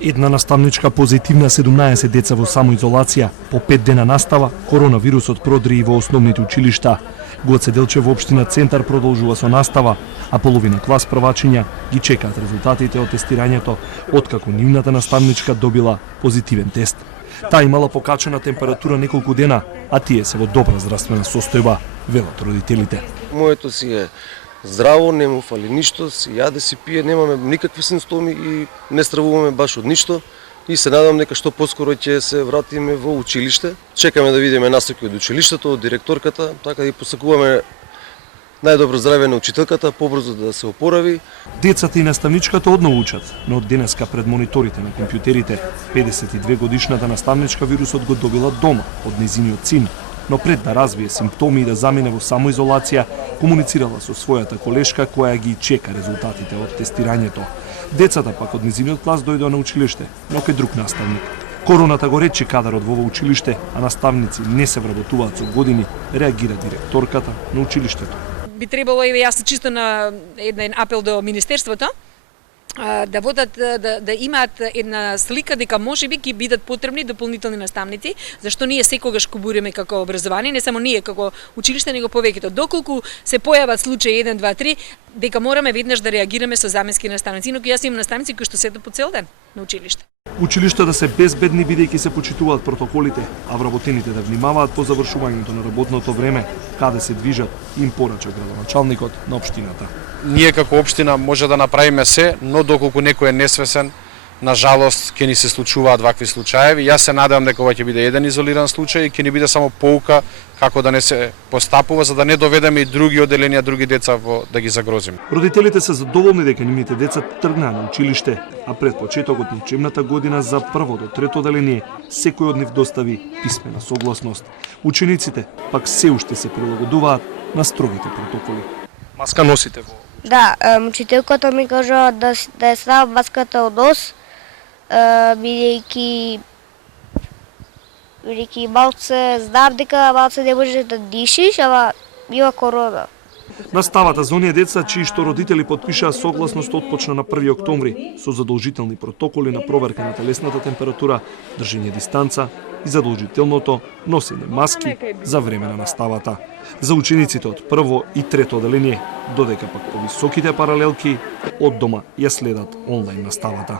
Една наставничка позитивна, 17 деца во самоизолација, по 5 дена настава, коронавирусот продри и во основните училишта. Гоце Делчев во општина Центар продолжува со настава, а половина клас првачиња ги чекаат резултатите од тестирањето, откако нивната наставничка добила позитивен тест. Таа имала покачена температура неколку дена, а тие се во добра здравствена состојба, велат родителите. Моето си е здраво, не му фали ништо, си јаде, си пие, немаме никакви симптоми и не стравуваме баш од ништо. И се надам дека што поскоро ќе се вратиме во училиште. Чекаме да видиме насоки од училиштето, од директорката, така да и посакуваме најдобро здравје на учителката, побрзо да се опорави. Децата и наставничката одново учат, но од денеска пред мониторите на компјутерите 52 годишната наставничка вирусот го добила дома од нејзиниот син, но пред да развие симптоми и да замине во самоизолација, комуницирала со својата колешка која ги чека резултатите од тестирањето. Децата пак од нејзиниот клас дојдоа на училиште, но кај друг наставник. Короната го рече кадарот во училиште, а наставници не се вработуваат со години, реагира директорката на училиштето. Би требало, јас чисто на еден апел до Министерството, да водат, да имаат една слика дека можеби ќе бидат потребни дополнителни наставници, зашто ние секогаш кубуриме како образование, не само ние како училиште, него повеќето. Доколку се појават случаи 1, 2, 3, дека мораме веднаш да реагираме со заменски наставници, но јас имам наставници кои што седат по цел ден на училиште. Училишта да се безбедни бидејќи се почитуваат протоколите, а вработените да внимаваат по завршувањето на работното време, каде се движат, им порача градоначалникот на општината. Ние како општина може да направиме се, но доколку некој е несвесен, на жалост ќе ни се случуваат вакви случаеви. Јас се надевам дека ова ќе биде еден изолиран случај и ќе ни биде само поука како да не се постапува, за да не доведеме и други оделенија, други деца да ги загрозиме. Родителите се задоволни дека нивните деца тргнаа на училиште, а пред почетокот на учебната година за прво до трето оделение секој од нив достави писмена согласност. Учениците пак се уште се прилагодуваат на строгите протоколи. Маска носите во? Да, учителката ми кажа да ја ставам маската од нос, бидејќи малце знам дека малце не можеш да дишиш, ама има корона. Наставата за оние деца чии што родители потпишаа согласност отпочна на 1 октомври со задолжителни протоколи на проверка на телесната температура, држење дистанца и задолжителното носење маски за време на наставата. За учениците од прво и трето оделение, додека пак повисоките паралелки од дома ја следат онлайн наставата.